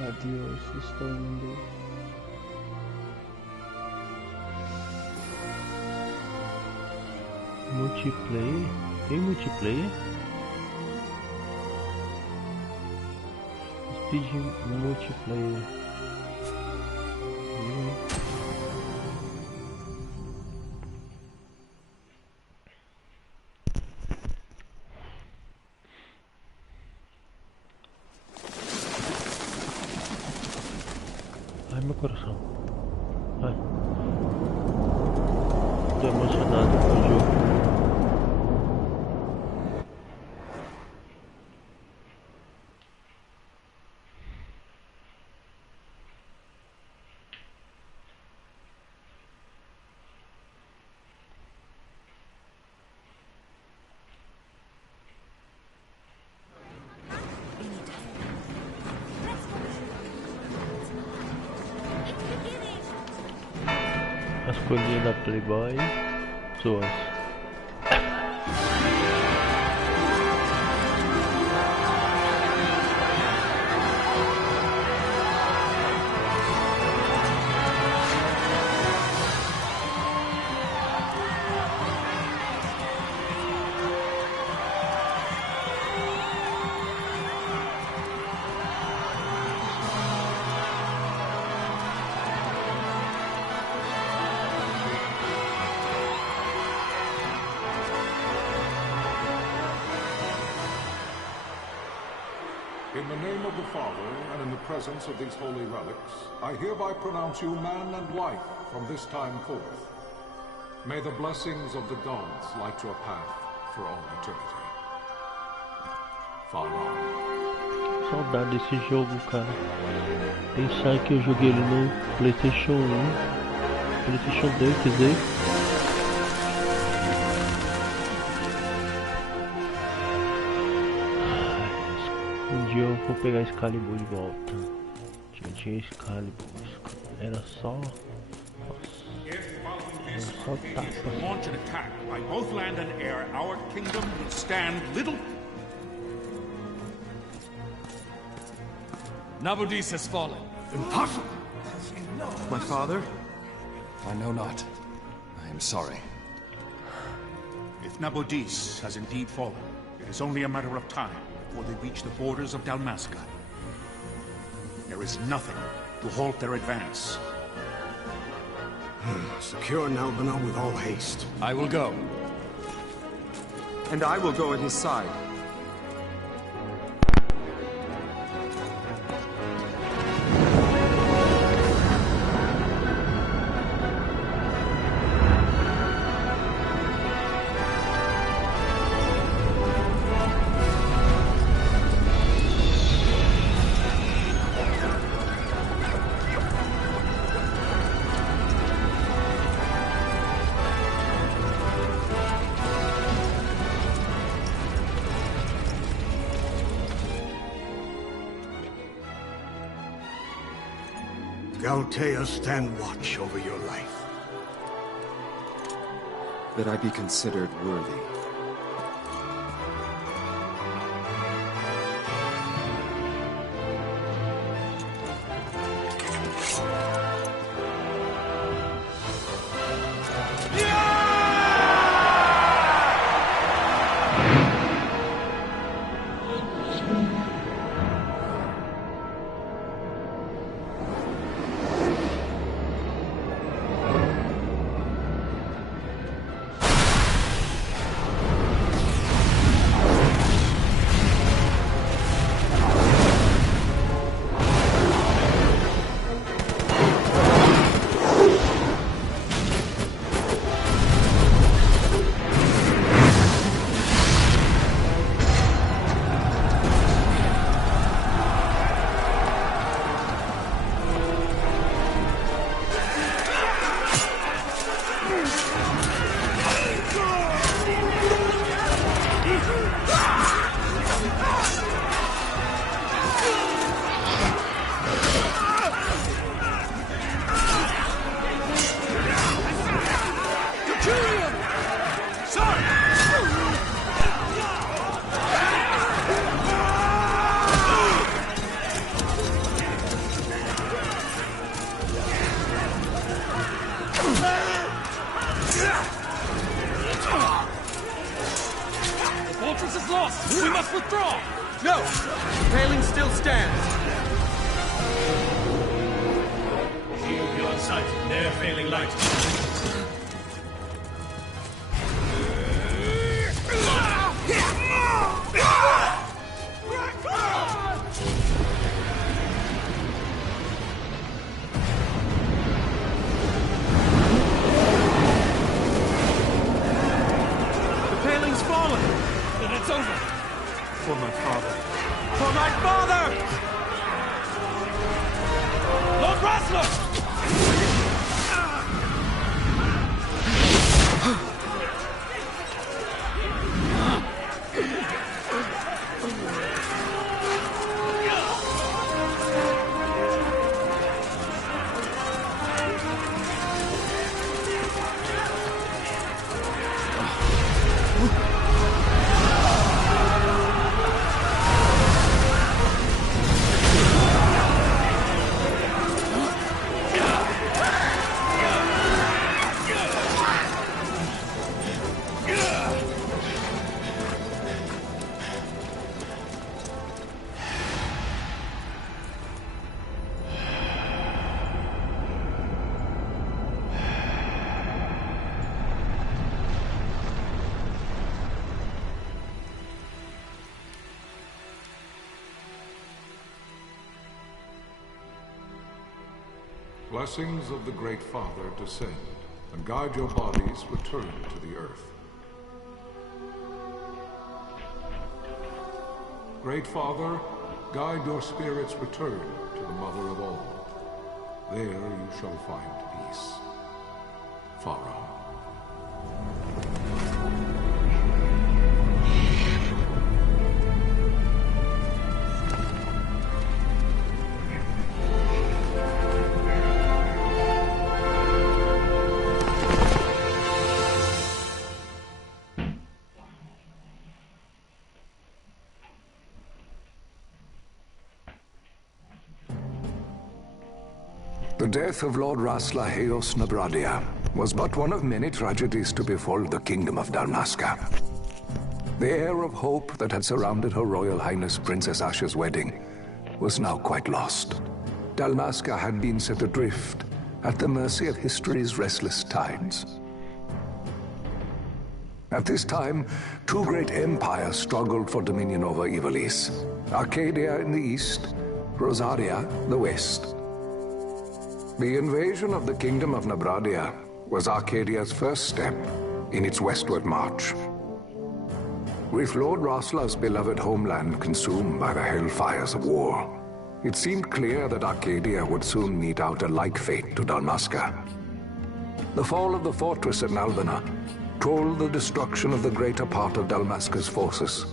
Adiós, estou indo. Multiplayer? Tem multiplayer? Speed multiplayer. Ai, meu coração. Ai. Tô emocionado com o jogo. As colinhas da Playboy, suas. In the name of the Father, and in the presence of these holy relics, I hereby pronounce you man and wife from this time forth. May the blessings of the gods light your path for all eternity. Far on. Saudade desse jogo, cara. Pensar que eu joguei ele no PlayStation 1, PlayStation 2, quer dizer. Um dia eu vou pegar Excalibur de volta. Tinha Excalibur. Era só. Nossa. Era só tapa. Launch an attack by both land and air, our kingdom would stand little. Nabudis has fallen. Impossible! My father? I know not. I am sorry. If Nabudis has indeed fallen, it is only a matter of time before they reach the borders of Dalmasca. There is nothing to halt their advance. Secure Nalbina with all haste. I will go. And I will go at his side. Galtea, stand watch over your life. That I be considered worthy. The paling still stands. Shield beyond sight. Their failing light. For my father. For my father! Lord Rasler! Blessings of the Great Father descend, and guide your bodies return to the earth. Great Father, guide your spirits return to the Mother of all. There you shall find peace. Pharaoh. The death of Lord Rasla Heos Nabradia was but one of many tragedies to befall the Kingdom of Dalmasca. The air of hope that had surrounded Her Royal Highness Princess Asha's wedding was now quite lost. Dalmasca had been set adrift at the mercy of history's restless tides. At this time, two great empires struggled for dominion over Ivalice. Arcadia in the east, Rosaria the west. The invasion of the Kingdom of Nabradia was Arcadia's first step in its westward march. With Lord Rasla's beloved homeland consumed by the hellfires of war, it seemed clear that Arcadia would soon mete out a like fate to Dalmasca. The fall of the fortress at Nalbina told the destruction of the greater part of Dalmasca's forces.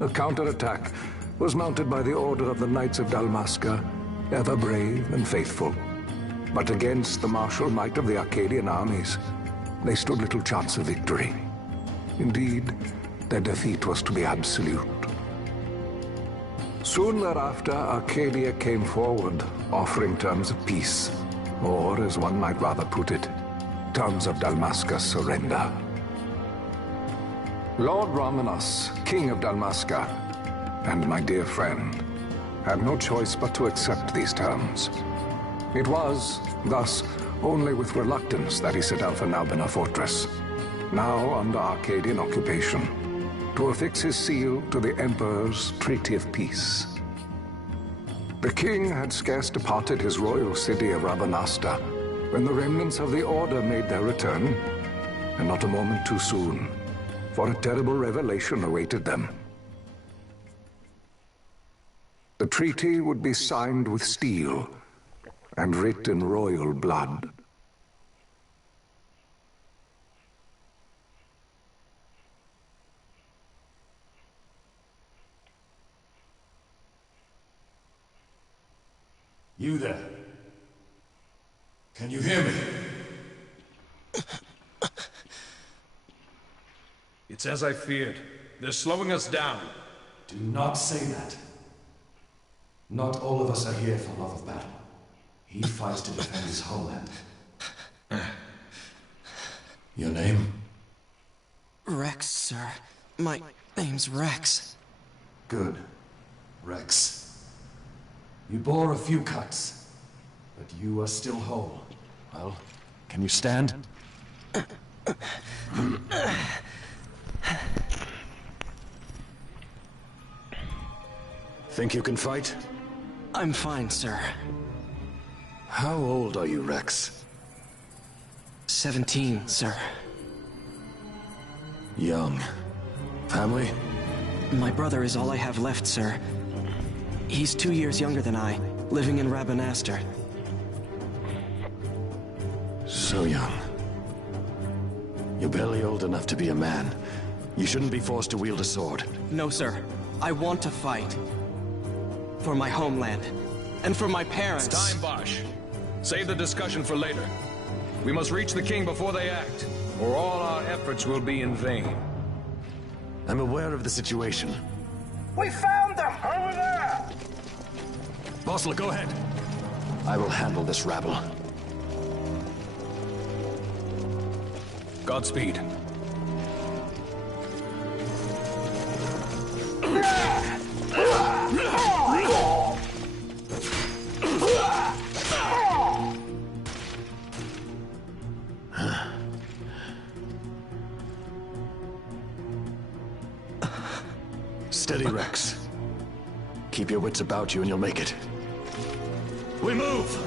A counterattack was mounted by the Order of the Knights of Dalmasca, ever brave and faithful. But against the martial might of the Arcadian armies, they stood little chance of victory. Indeed, their defeat was to be absolute. Soon thereafter, Arcadia came forward, offering terms of peace, or, as one might rather put it, terms of Dalmasca's surrender. Lord Ramanas, King of Dalmasca, and my dear friend, had no choice but to accept these terms. It was, thus, only with reluctance that he set out for Nalbina Fortress, now under Arcadian occupation, to affix his seal to the Emperor's Treaty of Peace. The king had scarce departed his royal city of Rabanasta when the remnants of the Order made their return, and not a moment too soon, for a terrible revelation awaited them. The treaty would be signed with steel and writ in royal blood. You there? Can you hear me? It's as I feared. They're slowing us down. Do not say that. Not all of us are here for love of battle. He fights to defend his homeland. Your name? Rex, sir. My Name's Rex. Good. Rex. You bore a few cuts, but you are still whole. Well, can you stand? Think you can fight? I'm fine, sir. How old are you, Rex? 17, sir. Young. Family? My brother is all I have left, sir. He's 2 years younger than I, living in Rabanastre. So young. You're barely old enough to be a man. You shouldn't be forced to wield a sword. No, sir. I want to fight. For my homeland. And for my parents. It's time, Bosch. Save the discussion for later. We must reach the king before they act, or all our efforts will be in vain. I'm aware of the situation. We found them! Over there! Bossler, go ahead. I will handle this rabble. Godspeed. Steady, Rex. Keep your wits about you and you'll make it. We move!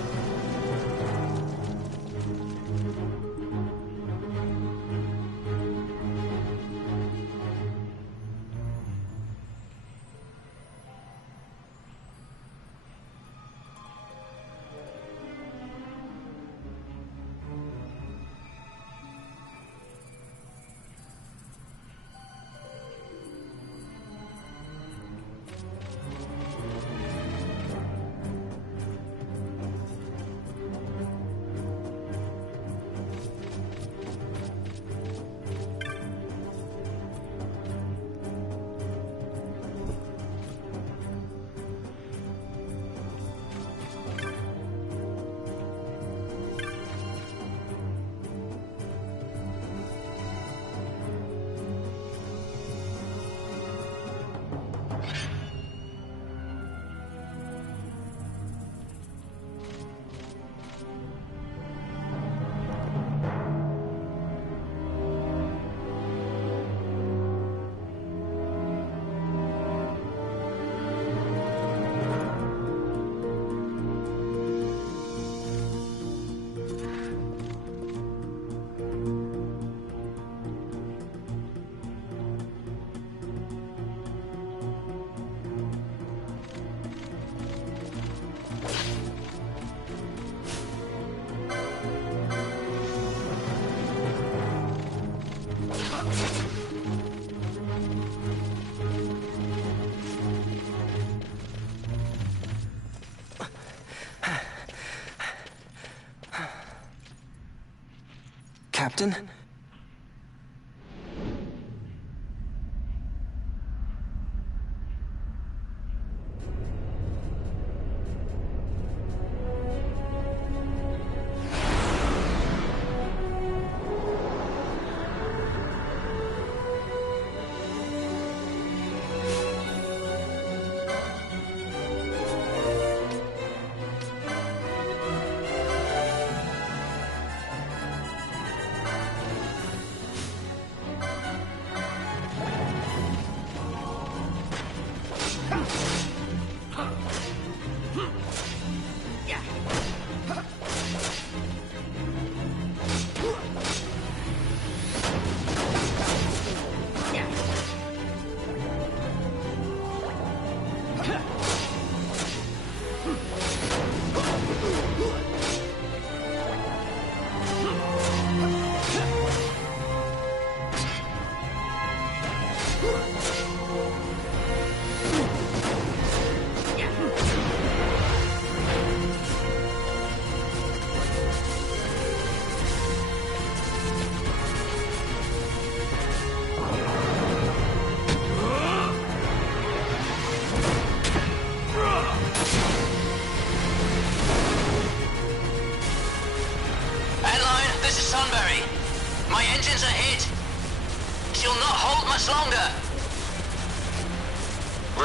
Captain?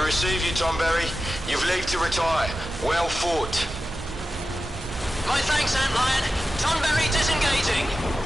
receive you, Tomberry. You've leave to retire. Well fought. My thanks, Antlion. Tonberry disengaging.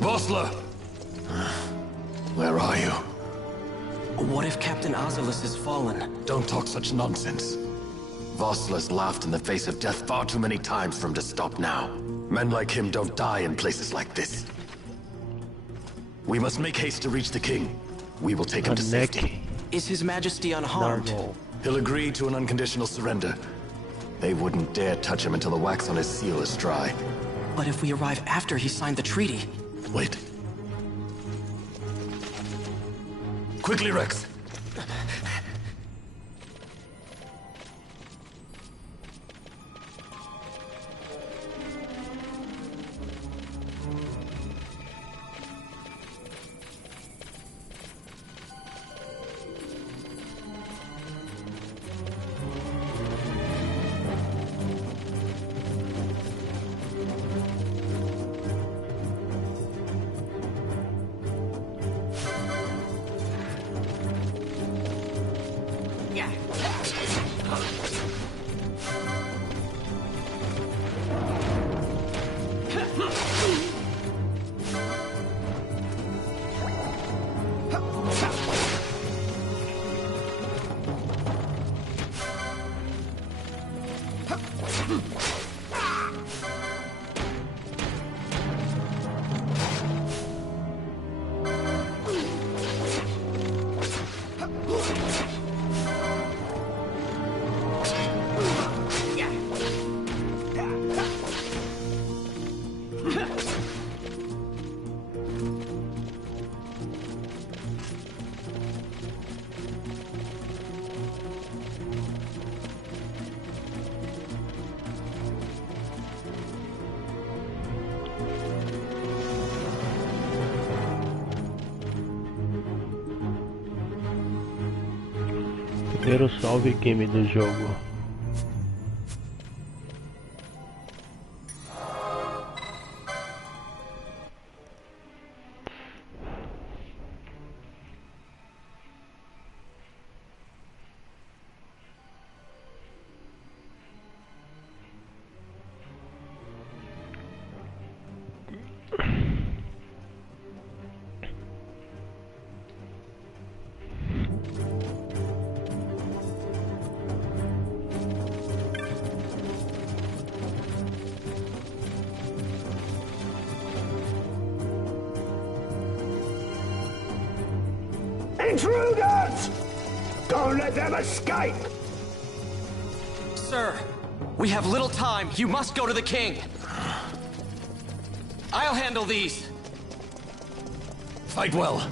Vossler! Where are you? What if Captain Azelus has fallen? Don't talk such nonsense. Vossler's laughed in the face of death far too many times for him to stop now. Men like him don't die in places like this. We must make haste to reach the king. We will take him to safety. Is His Majesty unharmed? He'll agree to an unconditional surrender. They wouldn't dare touch him until the wax on his seal is dry. But if we arrive after he signed the treaty... Wait. Quickly, Rex! Primeiro salve game do jogo. Intruders! Don't let them escape! Sir, we have little time. You must go to the king. I'll handle these. Fight well.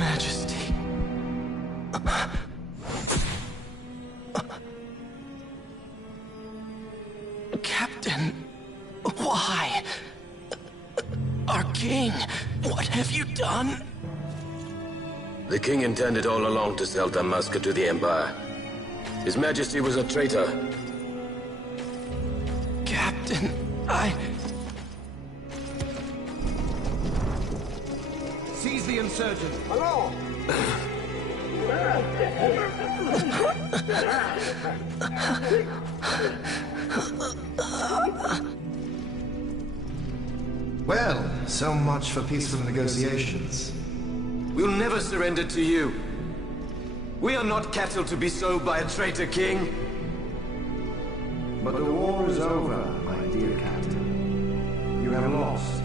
Majesty. Captain, why? Our king, what have you done? The king intended all along to sell Damascus to the Empire. His Majesty was a traitor. Captain, Seize the insurgent. Hello! Well, so much for peaceful negotiations. We'll never surrender to you. We are not cattle to be sold by a traitor king. But the war is over, my dear captain. You have lost.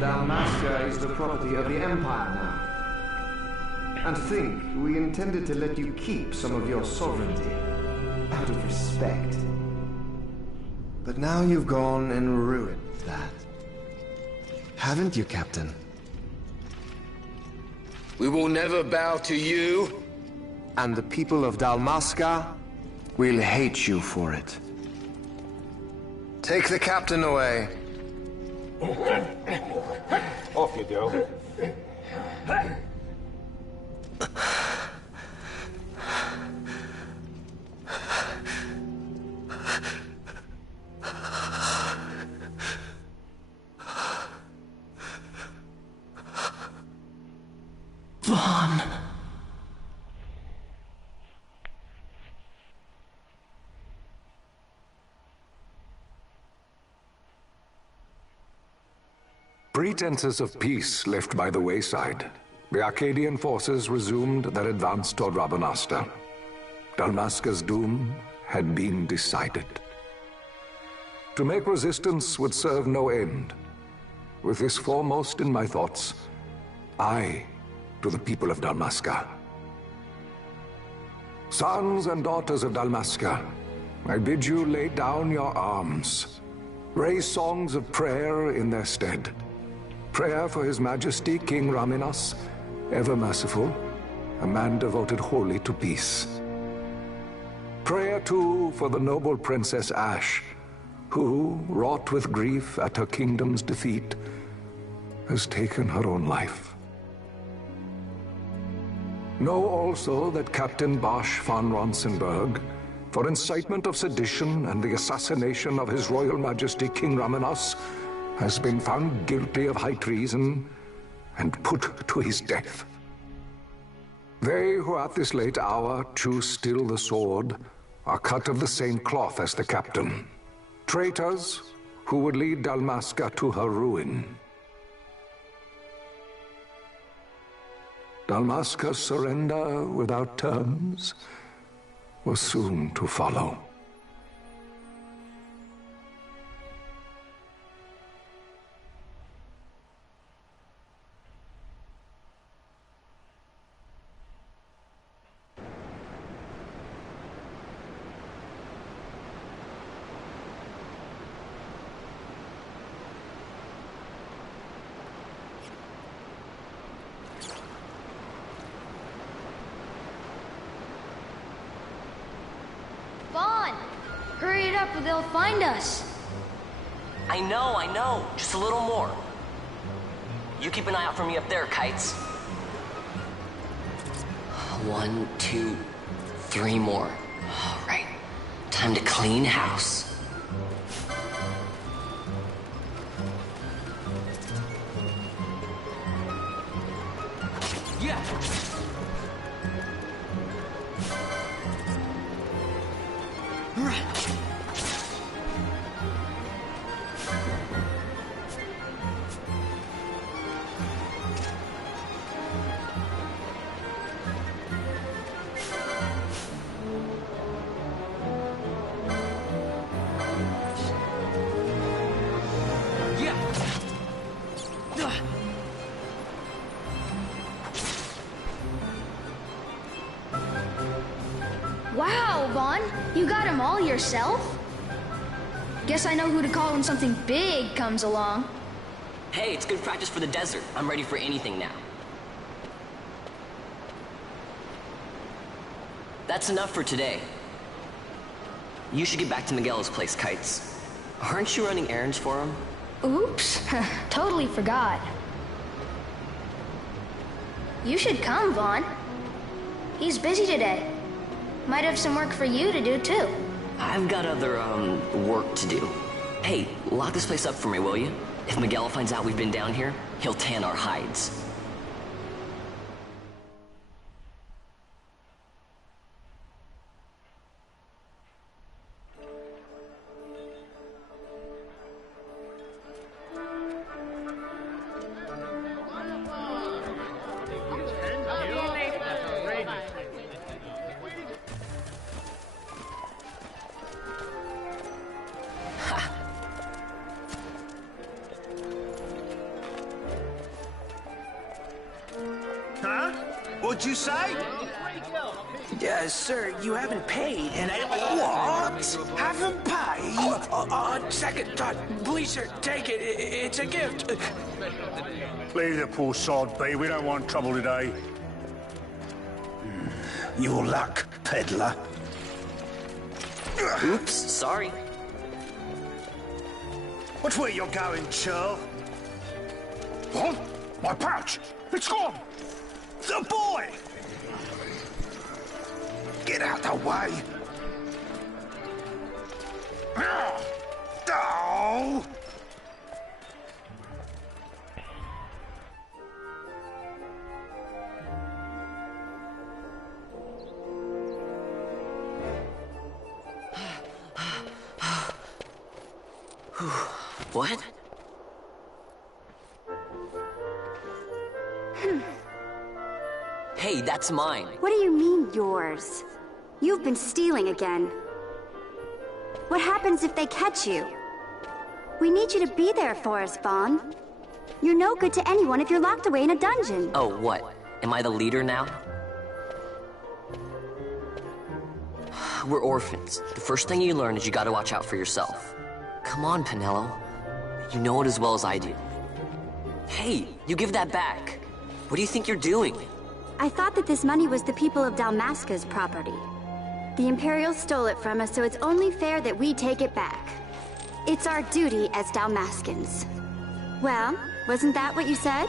Dalmasca is the property of the Empire now. And to think, we intended to let you keep some of your sovereignty, out of respect. But now you've gone and ruined that. Haven't you, Captain? We will never bow to you. And the people of Dalmasca will hate you for it. Take the captain away. Off you go. Vaughn. Pretenses of peace left by the wayside, the Arcadian forces resumed their advance toward Rabanasta. Dalmasca's doom had been decided. To make resistance would serve no end. With this foremost in my thoughts, I to the people of Dalmasca. Sons and daughters of Dalmasca, I bid you lay down your arms. Raise songs of prayer in their stead. Prayer for His Majesty King Raminas, ever merciful, a man devoted wholly to peace. Prayer, too, for the noble Princess Ash, who, wrought with grief at her kingdom's defeat, has taken her own life. Know also that Captain Bosch von Ronsenberg, for incitement of sedition and the assassination of His Royal Majesty King Raminas, has been found guilty of high treason and put to his death. They who at this late hour choose still the sword are cut of the same cloth as the captain. Traitors who would lead Dalmasca to her ruin. Dalmasca's surrender without terms was soon to follow. Hurry it up or they'll find us. I know. Just a little more. You keep an eye out for me up there, Kites. 1, 2, 3 more. All right. Time to clean house. Yeah! Wow, Vaughn, you got him all yourself? Guess I know who to call when something big comes along. Hey, it's good practice for the desert. I'm ready for anything now. That's enough for today. You should get back to Miguel's place, Kites. Aren't you running errands for him? Oops, totally forgot. You should come, Vaughn. He's busy today. Might have some work for you to do, too. I've got other, work to do. Hey, lock this place up for me, will you? If Miguel finds out we've been down here, he'll tan our hides. Huh? What'd you say? Sir, you haven't paid, and I... What? Haven't paid? On second thought, please, sir, take it. It's a gift. Leave the poor sod be. We don't want trouble today. Your luck, peddler. Oops, sorry. Watch where you're going, churl. What? My pouch! It's gone! The boy! Get out the way. Oh! What? Hey, that's mine. What do you mean, yours? You've been stealing again. What happens if they catch you? We need you to be there for us, Vaughn. You're no good to anyone if you're locked away in a dungeon. Oh, what? Am I the leader now? We're orphans. The first thing you learn is you gotta watch out for yourself. Come on, Pinello. You know it as well as I do. Hey, you give that back. What do you think you're doing? I thought that this money was the people of Dalmasca's property. The Imperials stole it from us, so it's only fair that we take it back. It's our duty as Dalmascans. Well, wasn't that what you said?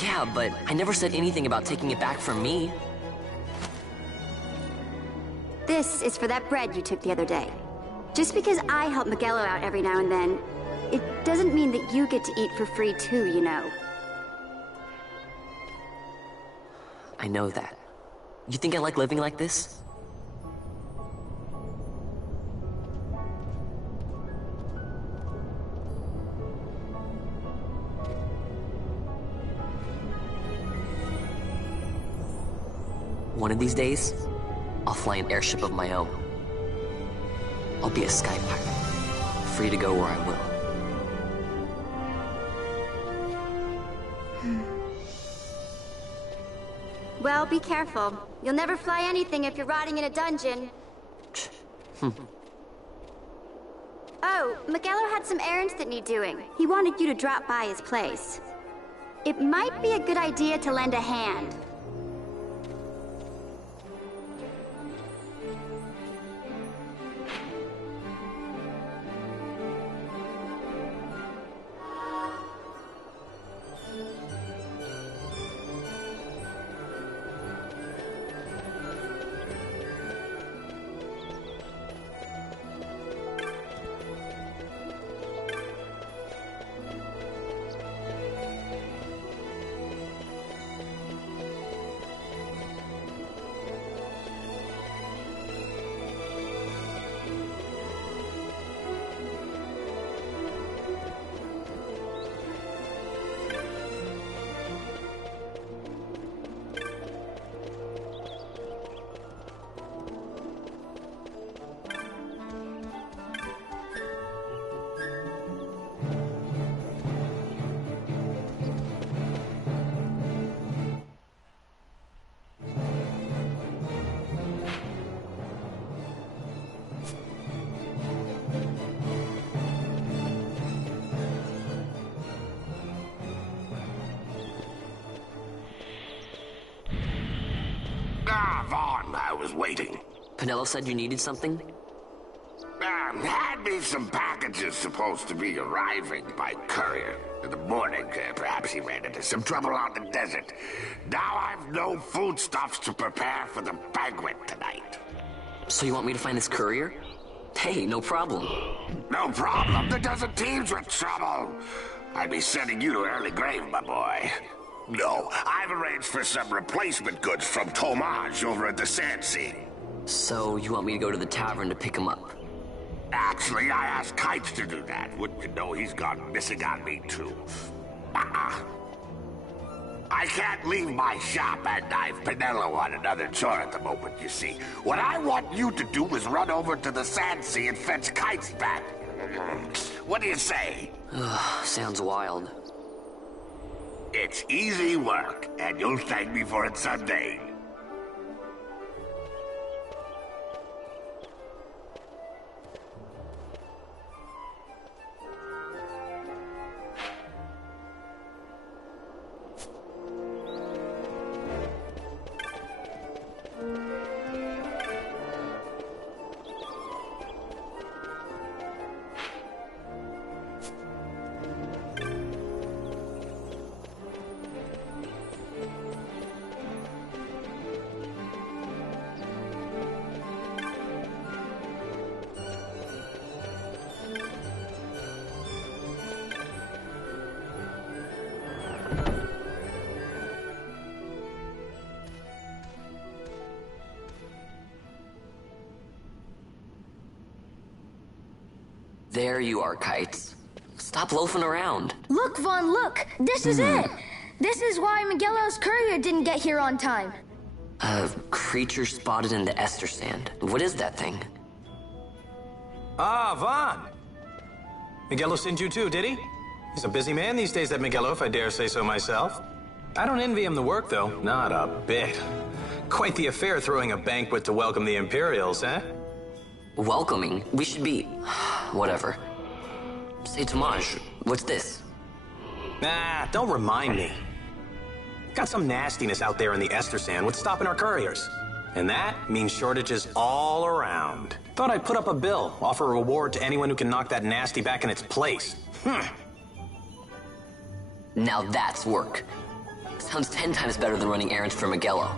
Yeah, but I never said anything about taking it back from me. This is for that bread you took the other day. Just because I help Miguelo out every now and then, it doesn't mean that you get to eat for free too, you know. I know that. You think I like living like this? One of these days, I'll fly an airship of my own. I'll be a sky pirate, free to go where I will. Well, be careful. You'll never fly anything if you're rotting in a dungeon. Oh, Miguelo had some errands that need doing. He wanted you to drop by his place. It might be a good idea to lend a hand. waiting. Pinello said you needed something? Had me some packages supposed to be arriving by courier. In the morning, perhaps he ran into some trouble out in the desert. Now I've no foodstuffs to prepare for the banquet tonight. So you want me to find this courier? Hey, no problem. No problem. The desert teems with trouble. I'd be sending you to early grave, my boy. No, I've arranged for some replacement goods from Tomage over at the Sand Sea. So you want me to go to the tavern to pick him up? Actually, I asked Kites to do that. Wouldn't you know he's gone missing on me, too. I can't leave my shop and I've Pinello on another chore at the moment, you see. What I want you to do is run over to the Sand Sea and fetch Kites back. What do you say? Sounds wild. It's easy work, and you'll thank me for it someday. There you are, Kites. Stop loafing around. Look, Vaughn, look! This is it! This is why Miguelo's courier didn't get here on time. A creature spotted in the Ester Sand. What is that thing? Ah, Vaughn! Miguelo sent you too, did he? He's a busy man these days, that Miguelo, if I dare say so myself. I don't envy him the work, though. Not a bit. Quite the affair throwing a banquet to welcome the Imperials, eh? Welcoming? We should be... whatever. Say, Tomage, what's this? Nah, don't remind me. Got some nastiness out there in the Ester Sand. What's stopping our couriers? And that means shortages all around. Thought I'd put up a bill, offer a reward to anyone who can knock that nasty back in its place. Now that's work. Sounds 10 times better than running errands for Miguelo.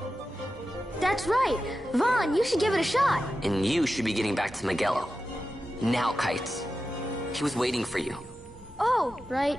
That's right. Vaughn, you should give it a shot. And you should be getting back to Miguelo. Now, Kites. He was waiting for you. Oh, right.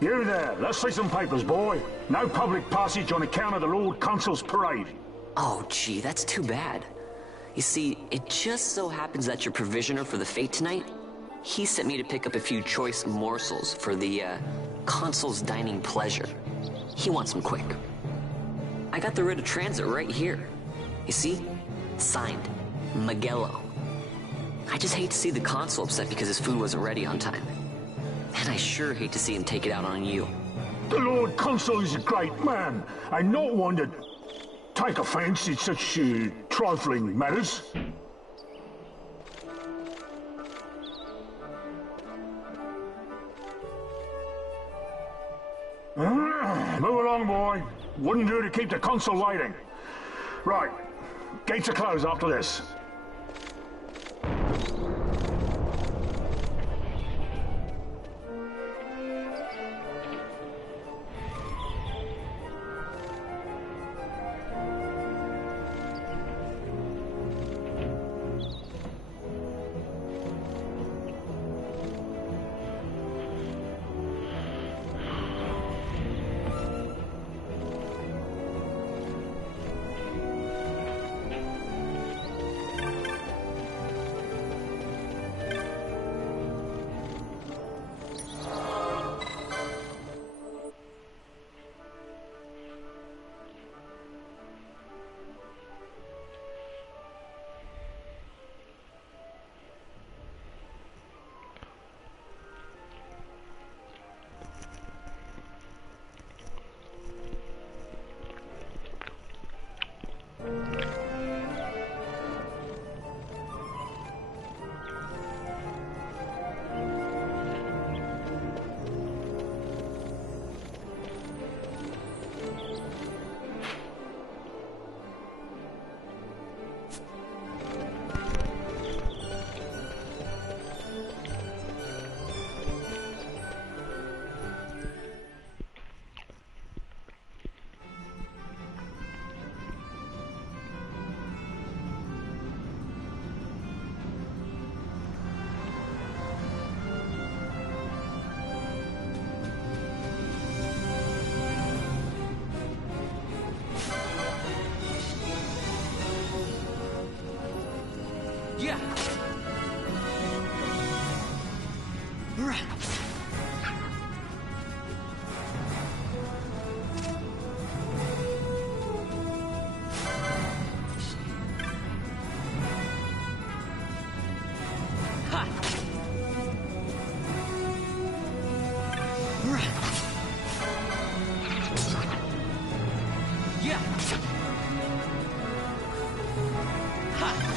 You there, let's see some papers, boy. No public passage on account of the Lord Consul's parade. Oh, gee, that's too bad. You see, it just so happens that your provisioner for the fete tonight, he sent me to pick up a few choice morsels for the, Consul's dining pleasure. He wants them quick. I got the writ of transit right here. You see? Signed, Magello. I just hate to see the Consul upset because his food wasn't ready on time. And I sure hate to see him take it out on you. The Lord Consul is a great man, and not one to take offense in such trifling matters. Move along, boy. Wouldn't do to keep the Consul waiting. Right. Gates are closed after this. Yeah. Right. Ha. Right. Yeah. Ha.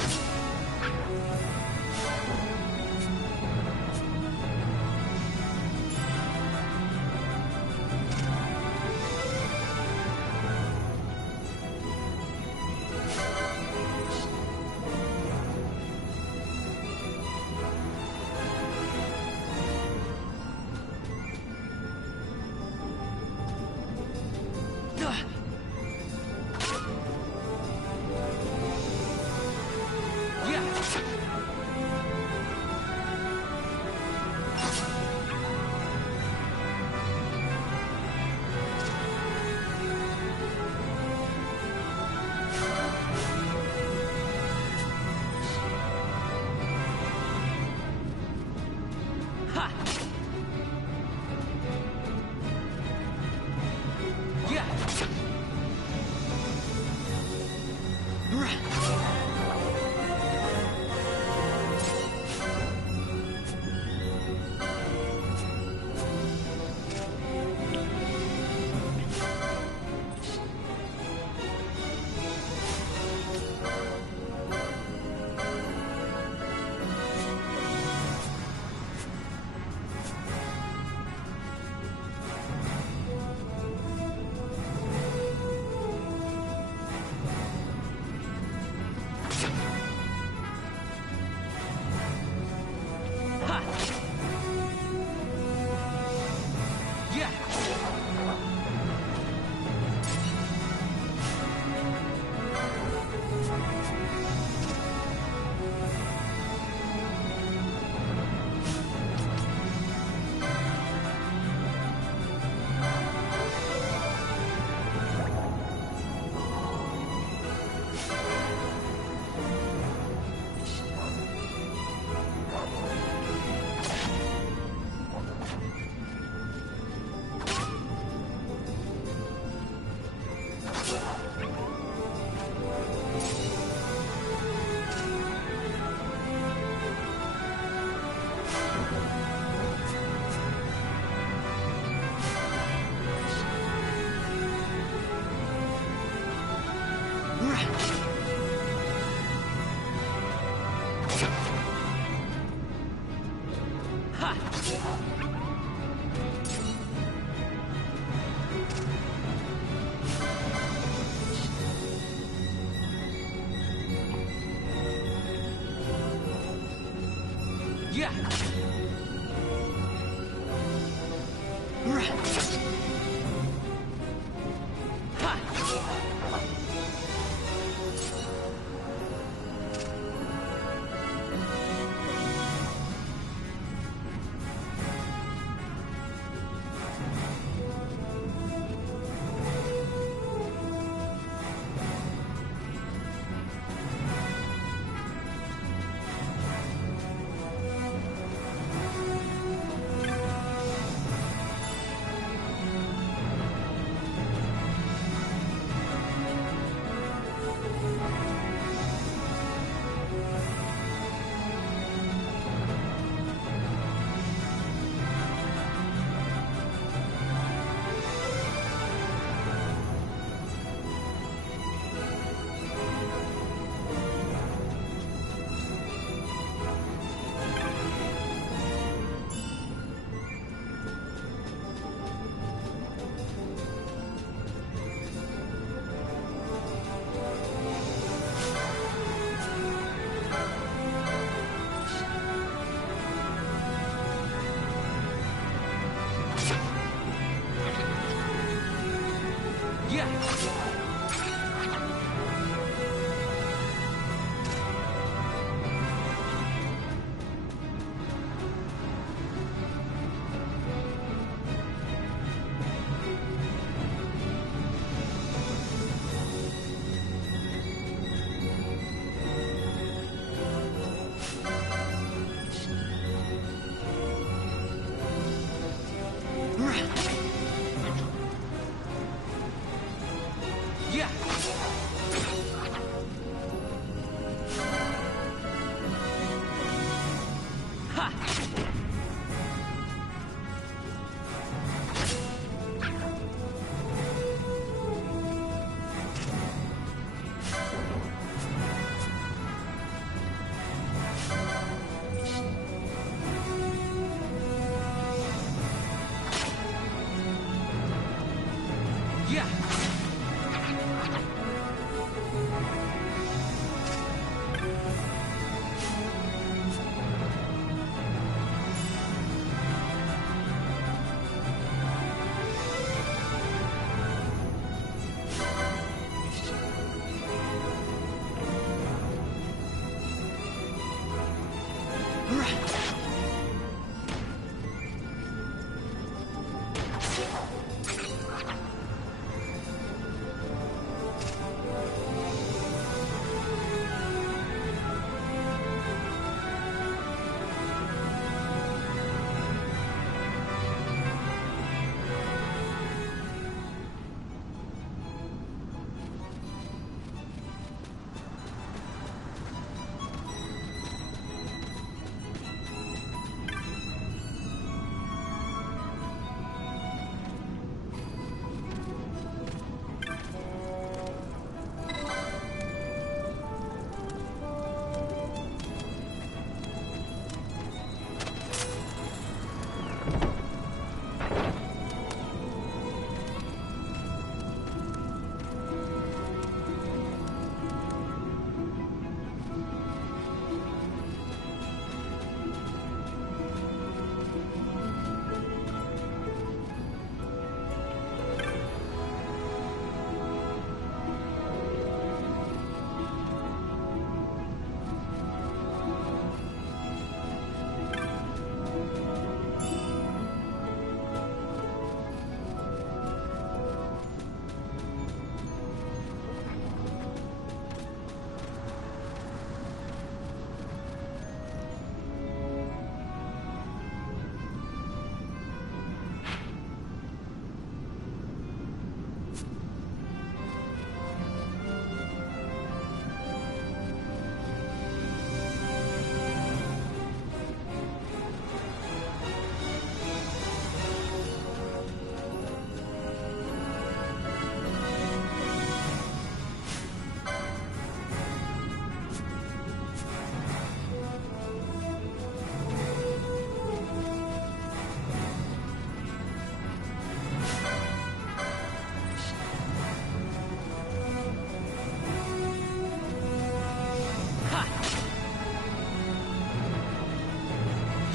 Yeah.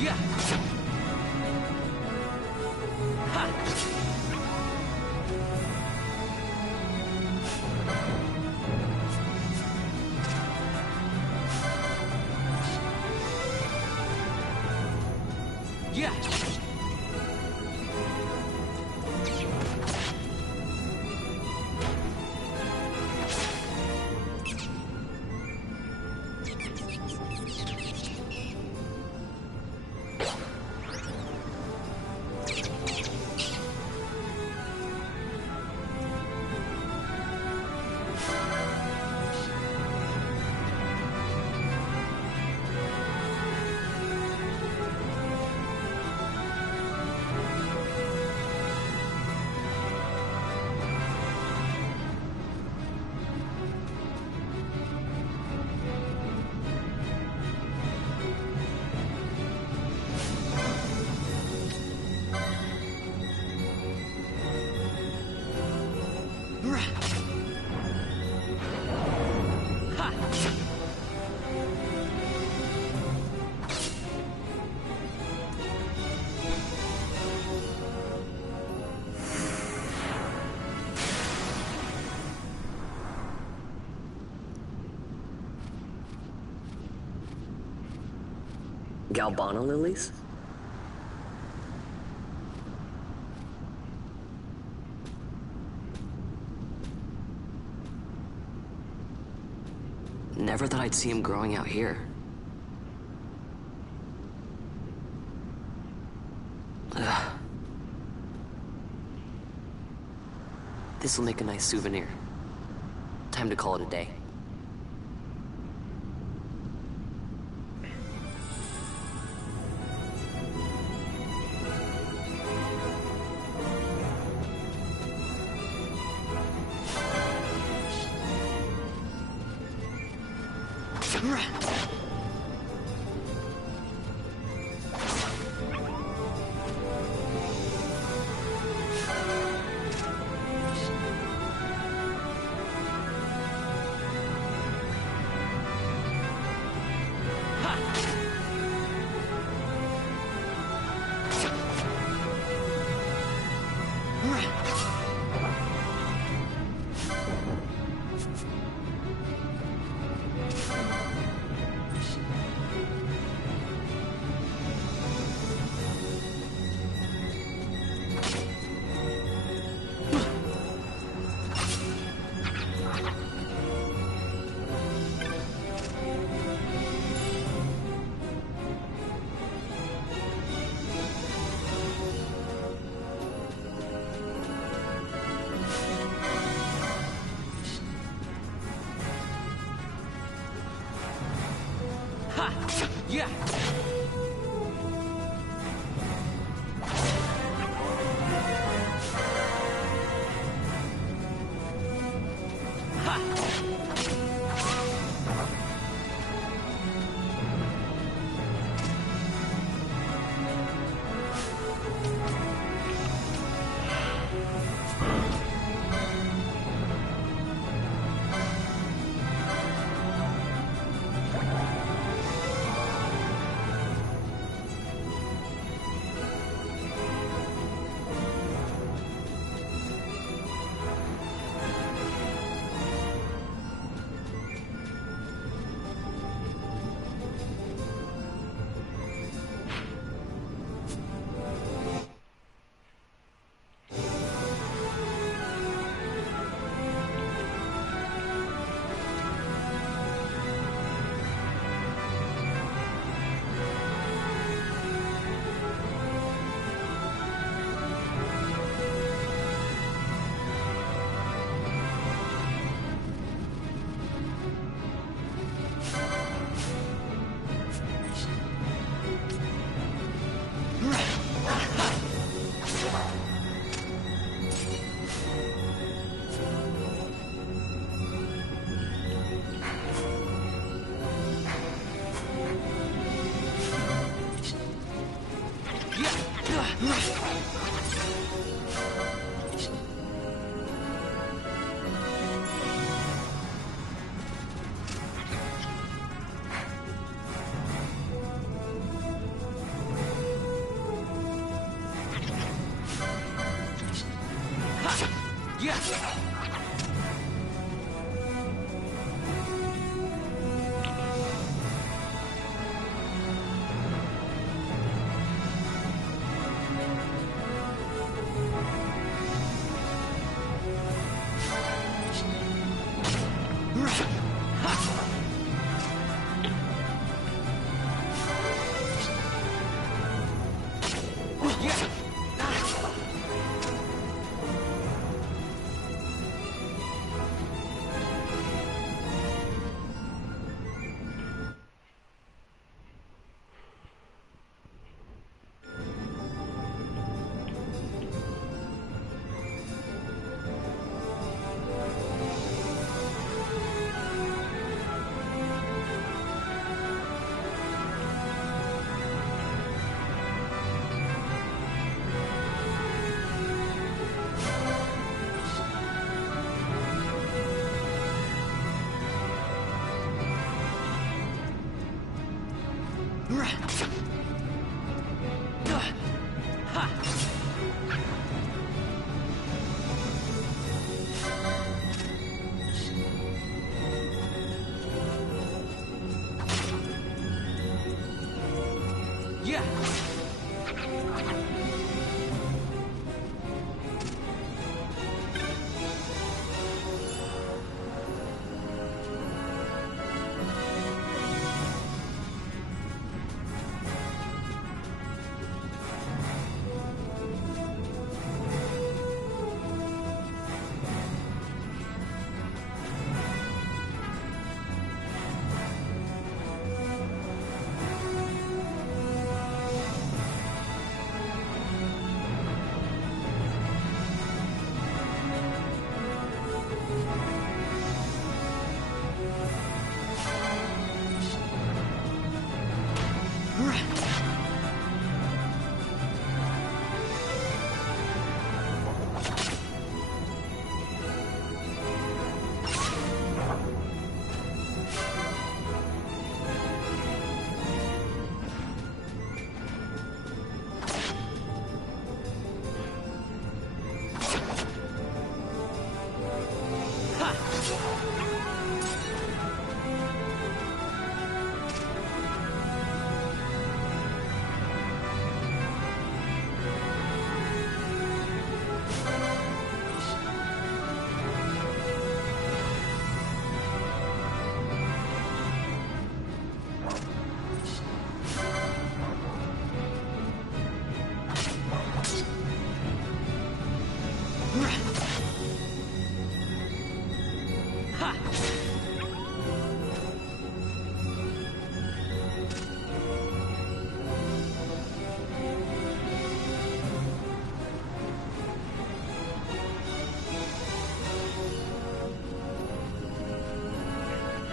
Yeah. Ha. Yeah. Galbana lilies? Never thought I'd see him growing out here. Ugh. This'll make a nice souvenir. Time to call it a day. Yeah.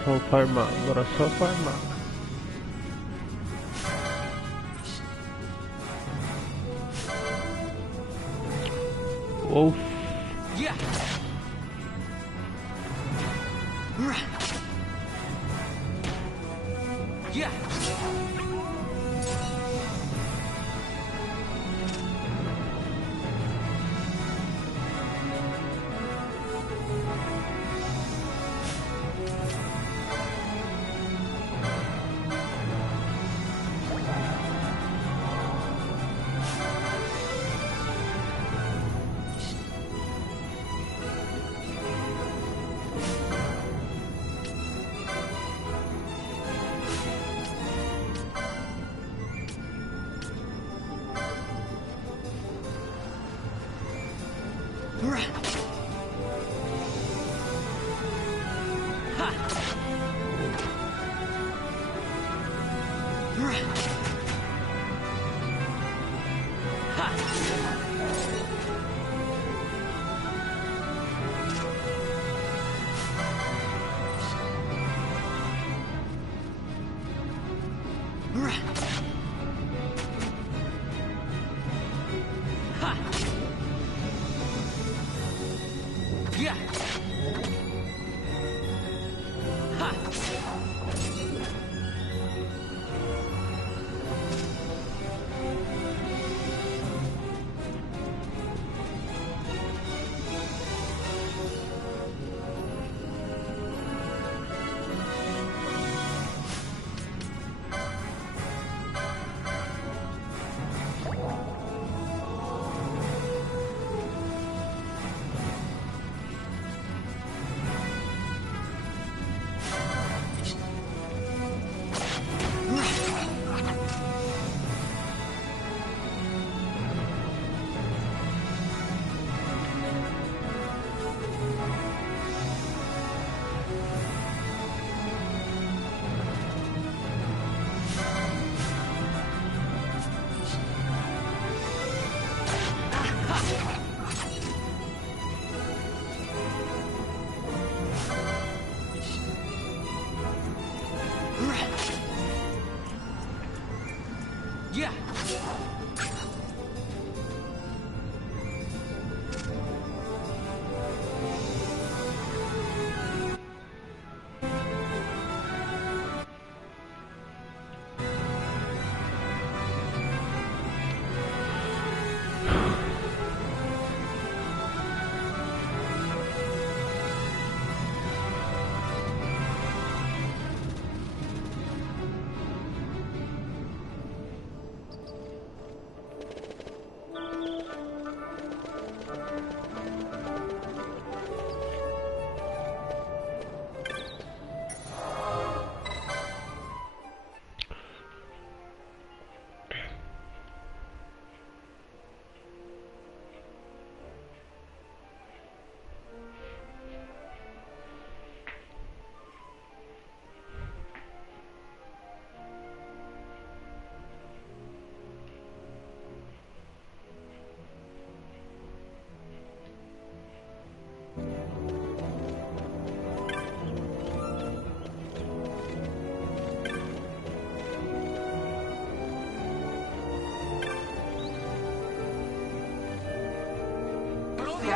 Só farmar, agora só farmar. Wolf.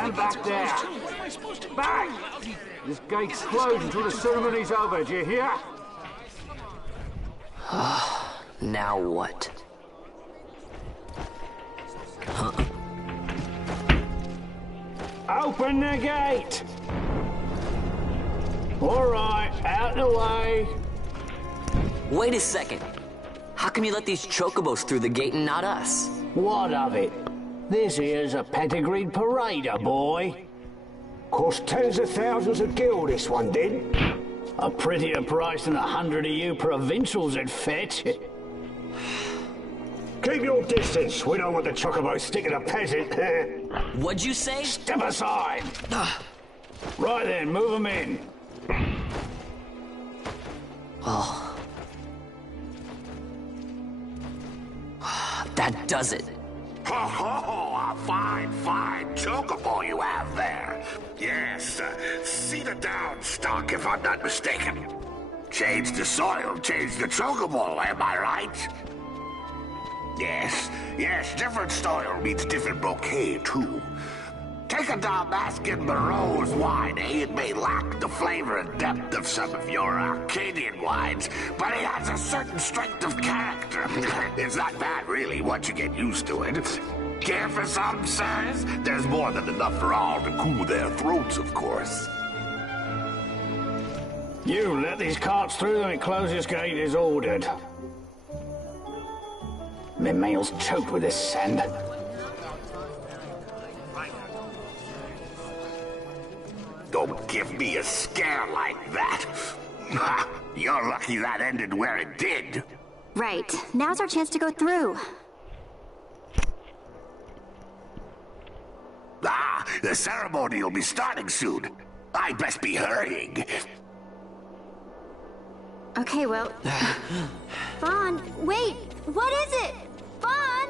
Stand back there. Back! This gate's closed until the ceremony's over, do you hear? Now what? Huh? Open the gate! All right, out the way. Wait a second. How come you let these chocobos through the gate and not us? What of it? This here's a pedigreed parader, boy. Cost tens of thousands of gil, this one did. A prettier price than 100 of you provincials would fetch. Keep your distance. We don't want the chocobos sticking a peasant. What'd you say? Step aside. Right then, move them in. Oh. That does it. Oh, a fine chocobo you have there. Yes, cedar down stock, if I'm not mistaken. Change the soil, change the chocobo, am I right? Yes, different soil means different bouquet, too. Take a Damascan Moreau's wine, eh? It may lack the flavor and depth of some of your Arcadian wines, but it has a certain strength of character. It's not bad, really, once you get used to it. Care for some, sirs? There's more than enough for all to cool their throats, of course. You let these carts through and close this gate is ordered. My mail's choked with this sand. Don't give me a scare like that. You're lucky that ended where it did. Right. Now's our chance to go through. The ceremony will be starting soon. I'd best be hurrying. Okay, well... Vaughn, wait! What is it? Vaughn!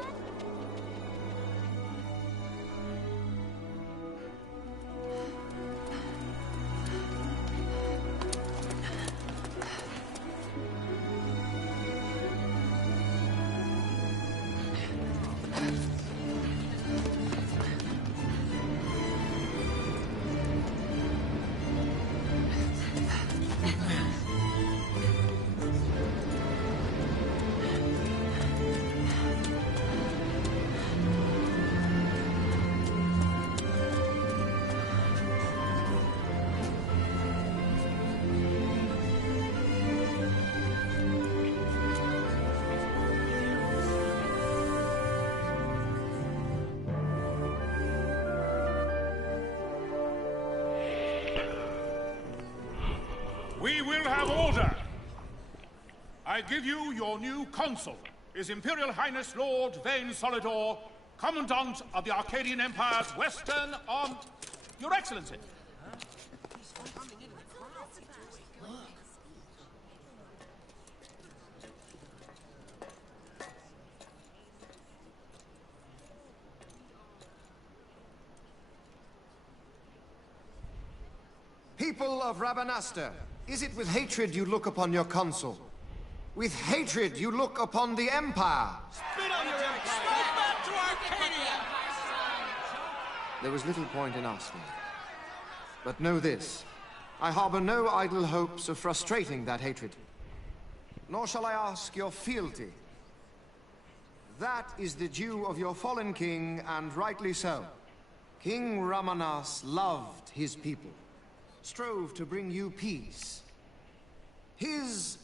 We will have order. I give you your new consul, His Imperial Highness Lord Vane Solidor, Commandant of the Arcadian Empire's Western Arm... Your Excellency. People of Rabanastre, is it with hatred you look upon your consul? With hatred you look upon the Empire? Spit on your empire! Straight back to Arcadia! There was little point in asking. But know this, I harbor no idle hopes of frustrating that hatred. Nor shall I ask your fealty. That is the due of your fallen king, and rightly so. King Ramanas loved his people, strove to bring you peace. His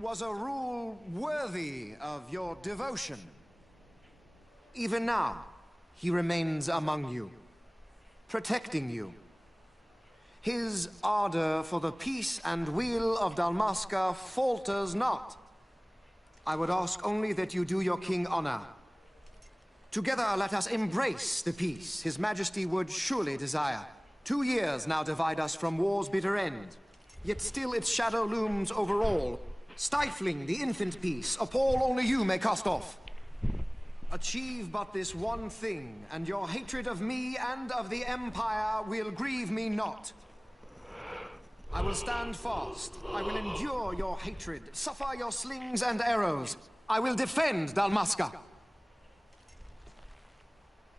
was a rule worthy of your devotion. Even now, he remains among you, protecting you. His ardor for the peace and weal of Dalmasca falters not. I would ask only that you do your king honor. Together let us embrace the peace His Majesty would surely desire. 2 years now divide us from war's bitter end, yet still its shadow looms over all, stifling the infant peace a pall only you may cast off. Achieve but this one thing, and your hatred of me and of the Empire will grieve me not. I will stand fast. I will endure your hatred, suffer your slings and arrows. I will defend Dalmasca.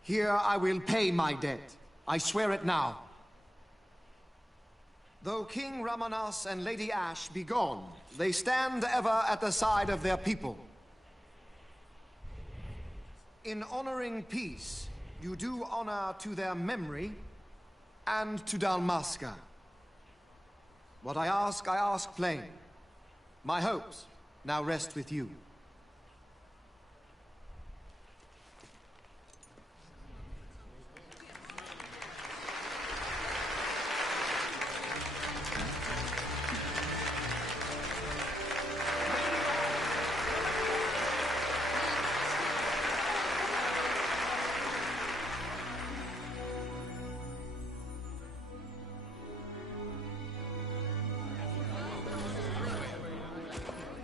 Here I will pay my debt. I swear it now. Though King Ramanas and Lady Ash be gone, they stand ever at the side of their people. In honoring peace, you do honor to their memory and to Dalmasca. What I ask plain. My hopes now rest with you.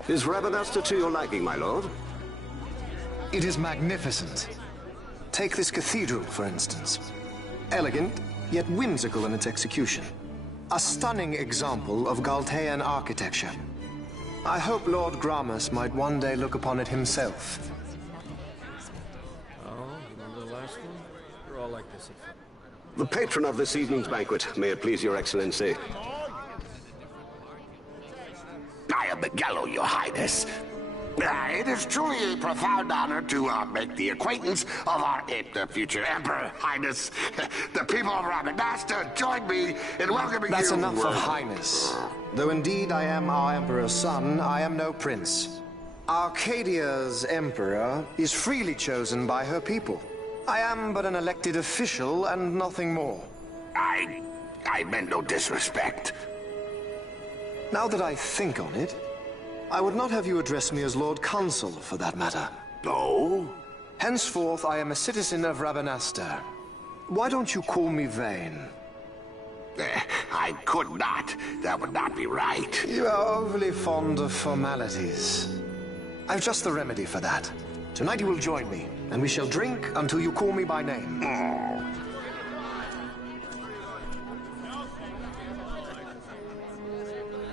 Is Rabanasta to your liking, my lord? It is magnificent. Take this cathedral, for instance. Elegant, yet whimsical in its execution. A stunning example of Galtean architecture. I hope Lord Gramus might one day look upon it himself. Oh, remember the last one? You're all like this. The patron of this evening's banquet, may it please your excellency. I am Miguel, your highness. It is truly a profound honor to make the acquaintance of our future emperor, highness. The people of Rabanasta join me in welcoming you. That's enough of highness. Though indeed I am our emperor's son, I am no prince. Arcadia's emperor is freely chosen by her people. I am but an elected official and nothing more. I meant no disrespect. Now that I think on it, I would not have you address me as Lord Consul, for that matter. No? Henceforth, I am a citizen of Rabanasta. Why don't you call me Vane? I could not. That would not be right. You are overly fond of formalities. I've just the remedy for that. Tonight you will join me, and we shall drink until you call me by name.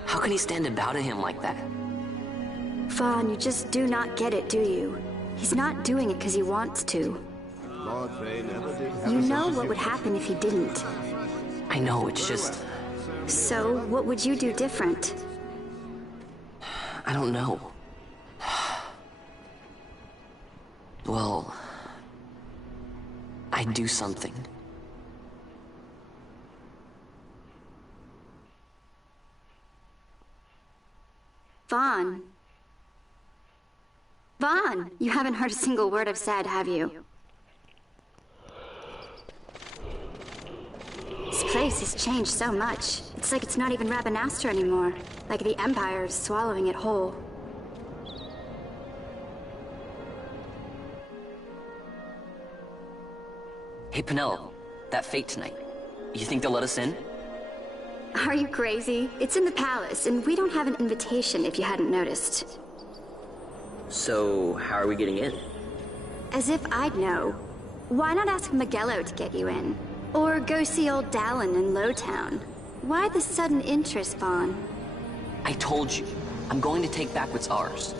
How can he stand about him like that? Vaughn, you just do not get it, do you? He's not doing it because he wants to. Lord Vane never did. You know what would happen if he didn't. I know, it's just... So, what would you do different? I don't know. Well... I'd do something. Vaughn. Vaughn! You haven't heard a single word I've said, have you? This place has changed so much. It's like it's not even Rabanasta anymore. Like the Empire is swallowing it whole. Hey, Penelo, that fete tonight. You think they'll let us in? Are you crazy? It's in the palace, and we don't have an invitation if you hadn't noticed. So, how are we getting in? As if I'd know. Why not ask Magello to get you in? Or go see old Dallin in Lowtown? Why the sudden interest, Vaughn? I told you, I'm going to take back what's ours.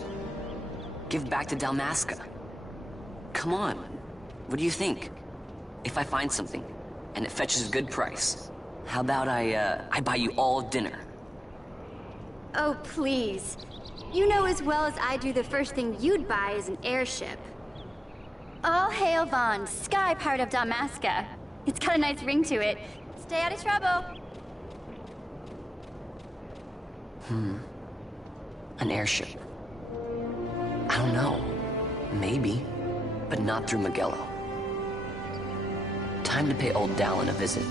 Give back to Dalmasca. Come on, what do you think? If I find something, and it fetches a good price, how about I buy you all dinner? Oh, please. You know as well as I do the first thing you'd buy is an airship. All hail Vaughn, sky pirate of Dalmasca. It's got a nice ring to it. Stay out of trouble. An airship. I don't know. Maybe. But not through Magello. Time to pay old Dallin a visit.